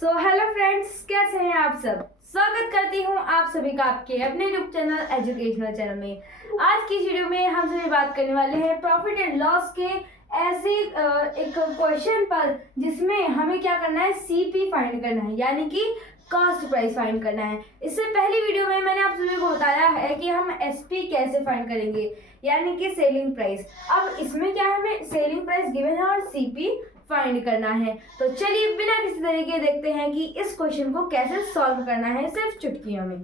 So hello friends, कैसे हैं आप सब। स्वागत करती हूं आप सभी का आपके अपने यूट्यूब चैनल एजुकेशनल चैनल में। आज की वीडियो में हम सभी बात करने वाले हैं प्रॉफिट एंड लॉस के ऐसे एक क्वेश्चन पर जिसमें हमें क्या करना है, सीपी फाइंड करना है, यानी कि कॉस्ट प्राइस फाइंड करना है। इससे पहली वीडियो में मैंने आप सभी को बताया है कि हम एसपी कैसे फाइंड करेंगे, यानी कि सेलिंग प्राइस। अब इसमें क्या है, हमें सेलिंग प्राइस गिवन है और सीपी फाइंड करना है। तो चलिए बिना किसी तरीके देखते हैं कि इस क्वेश्चन को कैसे सॉल्व करना है सिर्फ चुटकियों में।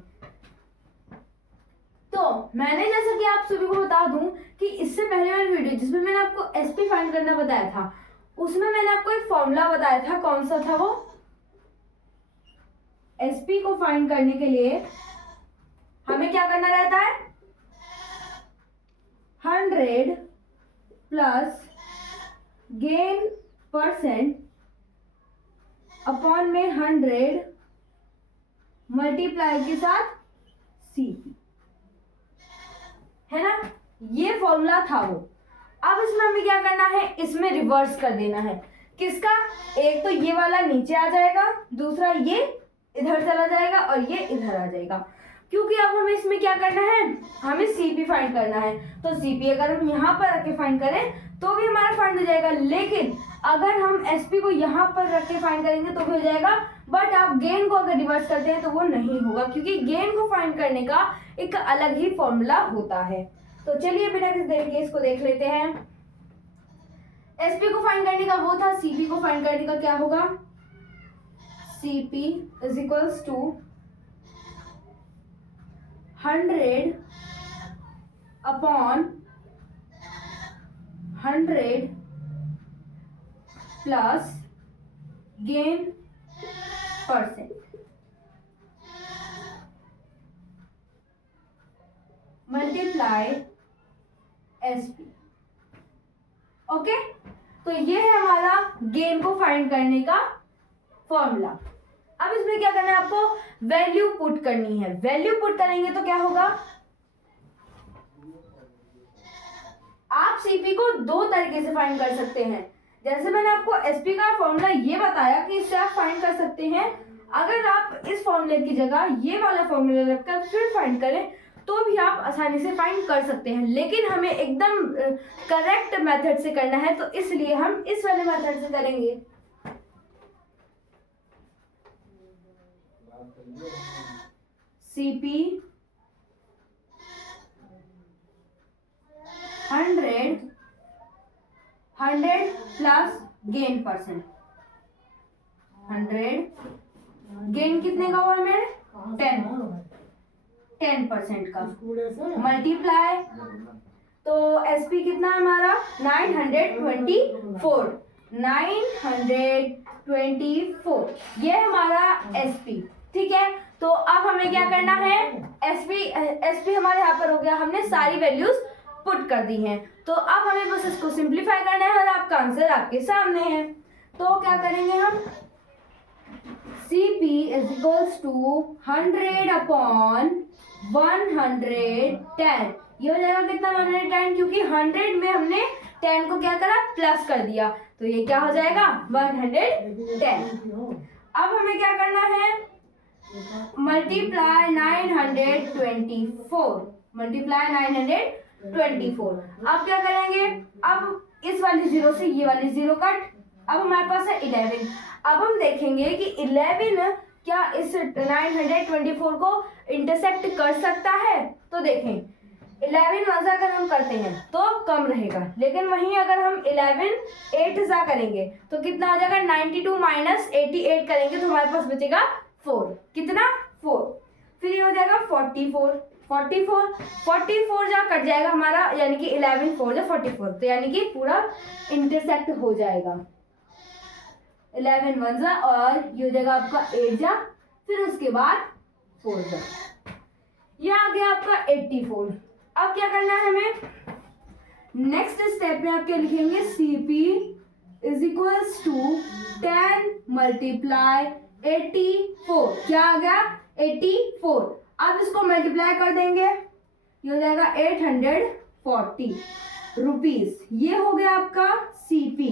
तो मैंने जैसा कि आप सभी को बता दूं कि इससे पहले वाली वीडियो जिसमें मैंने आपको एसपी फाइंड करना बताया था, उसमें मैंने आपको एक फॉर्मूला बताया था। कौन सा था वो? एसपी को फाइंड करने के लिए हमें क्या करना रहता है, 100 प्लस गेन परसेंट अपॉन में 100 मल्टीप्लाई के साथ सीपी, है ना। ये फॉर्मूला था वो। अब इसमें हमें क्या करना है, इसमें रिवर्स कर देना है। किसका? एक तो ये वाला नीचे आ जाएगा, दूसरा ये इधर चला जाएगा और ये इधर आ जाएगा। क्योंकि अब हमें इसमें क्या करना है, हमें सीपी फाइंड करना है। तो सीपी अगर हम यहाँ पर रख के फाइंड करें तो भी हमारा फाइंड हो जाएगा, लेकिन अगर हम एसपी को यहाँ पर रख के फाइंड करेंगे तो भी हो जाएगा। बट आप गेन को अगर रिवर्स करते हैं तो वो नहीं होगा, क्योंकि गेन को फाइंड करने का एक अलग ही फॉर्मूला होता है। तो चलिए बिना किसी देरी के इसको देख लेते हैं। एसपी को फाइंड करने का वो था, सीपी को फाइंड करने का क्या होगा, CP is equals to 100 upon 100 plus gain percent multiply SP। Okay, तो ये है हमारा गेन को फाइंड करने का फॉर्मूला। अब इसमें क्या करना है, आपको वैल्यू पुट करनी है। वैल्यू पुट करेंगे तो क्या होगा, आप सीपी को दो तरीके से फाइंड कर सकते हैं। जैसे मैंने आपको एसपी का फॉर्मूला ये बताया कि इससे आप फाइंड कर सकते हैं। अगर आप इस फॉर्मूले की जगह ये वाला फॉर्मूला रखकर फिर फाइंड करें तो भी आप आसानी से फाइंड कर सकते हैं, लेकिन हमें एकदम करेक्ट मेथड से करना है, तो इसलिए हम इस वाले मेथड से करेंगे। CP 100 plus gain percent. 100 gain कितने का हुआ मेरे, 10% का, मल्टीप्लाई तो एसपी कितना है हमारा, 924। ये हमारा एसपी, ठीक है। तो अब हमें क्या करना है, एसपी हमारे यहाँ पर हो गया, हमने सारी वैल्यूज पुट कर दी हैं। तो अब हमें बस इसको सिंप्लीफाई करना है और आपका आंसर आपके सामने है। तो क्या करेंगे हम, CP is equals to 100 upon 110। ये हो जाएगा कितना, 110, क्योंकि 100 में हमने 10 को क्या करा, प्लस कर दिया, तो ये क्या हो जाएगा, 110। अब हमें क्या करना है, मल्टीप्लाई 924। अब क्या करेंगे, अब इस वाली जीरो से ये वाली जीरो कट। अब हमारे पास है 11। अब हम देखेंगे कि 11 क्या इस 924 को इंटरसेक्ट कर सकता है। तो देखें, 11 वजा अगर हम करते हैं तो कम रहेगा, लेकिन वहीं अगर हम 11 8 जा करेंगे तो कितना हो जाएगा, 92 माइनस 88 करेंगे तो हमारे पास बचेगा 4। कितना, 4। फिर ये हो जाएगा 44 जा कट जाएगा हमारा, यानी कि 11 4 जा 44, तो यानी कि पूरा इंटरसेक्ट हो जाएगा। 11 1 जा और ये हो जाएगा आपका 8 जा, फिर उसके बाद 4 जा, ये आ गया आपका 84। अब क्या करना है हमें, नेक्स्ट स्टेप में आप क्या लिखेंगे, CP is equals to 10 multiply 84। क्या आ गया, 84। अब इसको मल्टीप्लाई कर देंगे, ये हो जाएगा 840 रुपीज। ये हो गया आपका सीपी,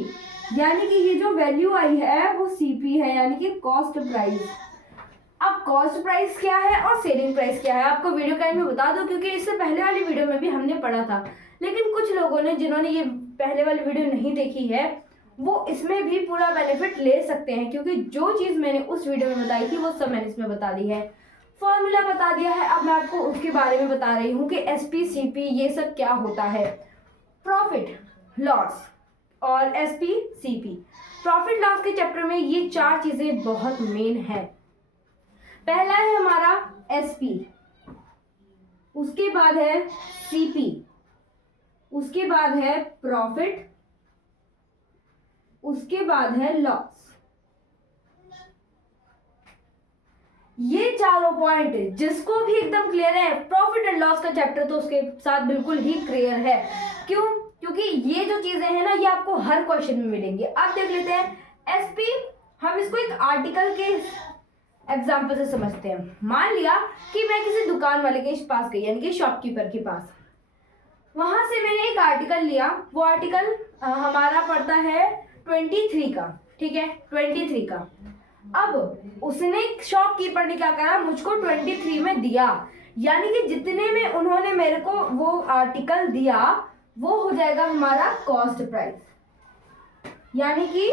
यानी कि ये जो वैल्यू आई है वो सीपी है, यानी कि कॉस्ट प्राइस। अब कॉस्ट प्राइस क्या है और सेलिंग प्राइस क्या है आपको वीडियो के एंड में बता दो, क्योंकि इससे पहले वाली वीडियो में भी हमने पढ़ा था, लेकिन कुछ लोगों ने जिन्होंने ये पहले वाली वीडियो नहीं देखी है वो इसमें भी पूरा बेनिफिट ले सकते हैं, क्योंकि जो चीज़ मैंने उस वीडियो में बताई थी वो सब मैंने इसमें बता दी है, फॉर्मूला बता दिया है। अब मैं आपको उसके बारे में बता रही हूँ कि एसपी सीपी ये सब क्या होता है। प्रॉफिट लॉस और एसपी सीपी, प्रॉफिट लॉस के चैप्टर में ये चार चीजें बहुत मेन है। पहला है हमारा एसपी, उसके बाद है सीपी, उसके बाद है प्रॉफिट, उसके बाद है लॉस। ये चारों पॉइंट जिसको भी एकदम क्लियर है, प्रॉफिट एंड लॉस का चैप्टर तो उसके साथ बिल्कुल ही क्लियर है। क्यों? क्योंकि ये जो चीजें हैं ना ये आपको हर क्वेश्चन में मिलेंगी। अब देख लेते हैं एसपी, हम इसको एक आर्टिकल के एग्जाम्पल से समझते हैं। मान लिया कि मैं किसी दुकान वाले के पास गई, यानी कि शॉपकीपर के पास, वहां से मैंने एक आर्टिकल लिया, वो आर्टिकल हमारा पड़ता है 23 का, ठीक है, 23 का। अब उसने शॉपकीपर ने क्या करा, मुझको 23 में दिया, यानी कि जितने में उन्होंने मेरे को वो आर्टिकल दिया वो हो जाएगा हमारा कॉस्ट प्राइस, यानी कि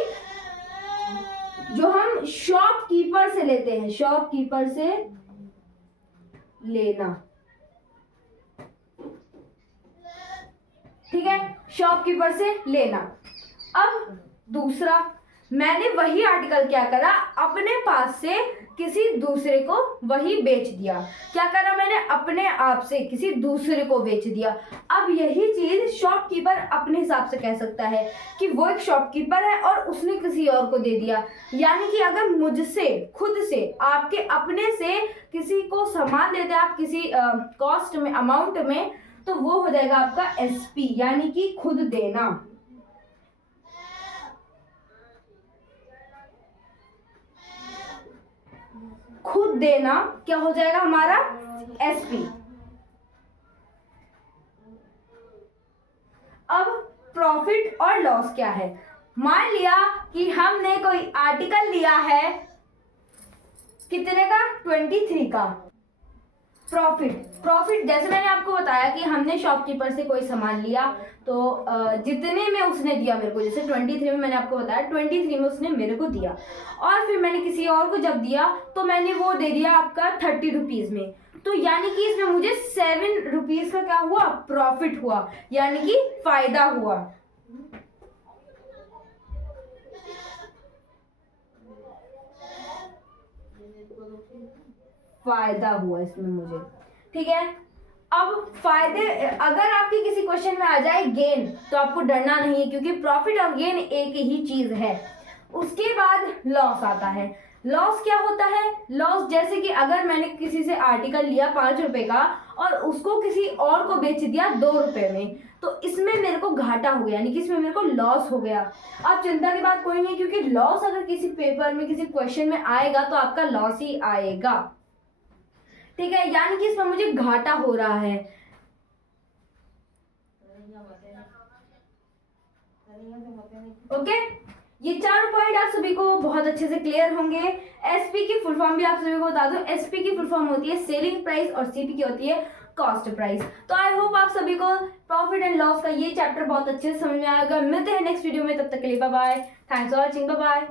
जो हम शॉपकीपर से लेते हैं, शॉपकीपर से लेना, ठीक है, शॉपकीपर से लेना। अब दूसरा, मैंने वही आर्टिकल क्या करा, अपने पास से किसी दूसरे को वही बेच दिया। क्या करा मैंने, अपने आप से किसी दूसरे को बेच दिया। अब यही चीज शॉपकीपर अपने हिसाब से कह सकता है कि वो एक शॉपकीपर है और उसने किसी और को दे दिया। यानी कि अगर मुझसे खुद से आपके अपने से किसी को सामान देते हैं आप किसी कॉस्ट में, अमाउंट में, तो वो हो जाएगा आपका एसपी, यानी कि खुद देना। खुद देना क्या हो जाएगा हमारा एसपी। अब प्रॉफिट और लॉस क्या है, मान लिया कि हमने कोई आर्टिकल लिया है कितने का, 23 का। प्रॉफिट जैसे मैंने आपको बताया कि हमने शॉपकीपर से कोई सामान लिया, तो जितने में उसने दिया मेरे को, जैसे 23 में मैंने आपको बताया 23 में उसने मेरे को दिया, और फिर मैंने किसी और को जब दिया तो मैंने वो दे दिया आपका 30 रुपीज़ में, तो यानी कि इसमें मुझे 7 रुपीज़ का क्या हुआ, प्रॉफिट हुआ, यानी कि फायदा हुआ। फायदा हुआ इसमें मुझे, ठीक है। अब फायदे, अगर आपके किसी क्वेश्चन में आ जाए गेन, तो आपको डरना नहीं है, क्योंकि प्रॉफिट और गेन एक ही चीज है। उसके बाद लॉस आता है। लॉस क्या होता है, लॉस जैसे कि अगर मैंने किसी से आर्टिकल लिया 5 रुपए का और उसको किसी और को बेच दिया 2 रुपए में, तो इसमें मेरे को घाटा हो गया, यानी कि इसमें मेरे को लॉस हो गया। अब चिंता की बात कोई नहीं, क्योंकि लॉस अगर किसी पेपर में किसी क्वेश्चन में आएगा तो आपका लॉस ही आएगा, ठीक है, यानी कि इसमें मुझे घाटा हो रहा है। ओके, ये चारों पॉइंट आप सभी को बहुत अच्छे से क्लियर होंगे। एसपी की फुल फॉर्म भी आप सभी को बता दो, एसपी की फुल फॉर्म होती है सेलिंग प्राइस और सीपी की होती है कॉस्ट प्राइस। तो आई होप आप सभी को प्रॉफिट एंड लॉस का ये चैप्टर बहुत अच्छे से समझ में आएगा। मिलते हैं नेक्स्ट वीडियो में, तब तक के लिए bye bye, thanks for watching, bye bye.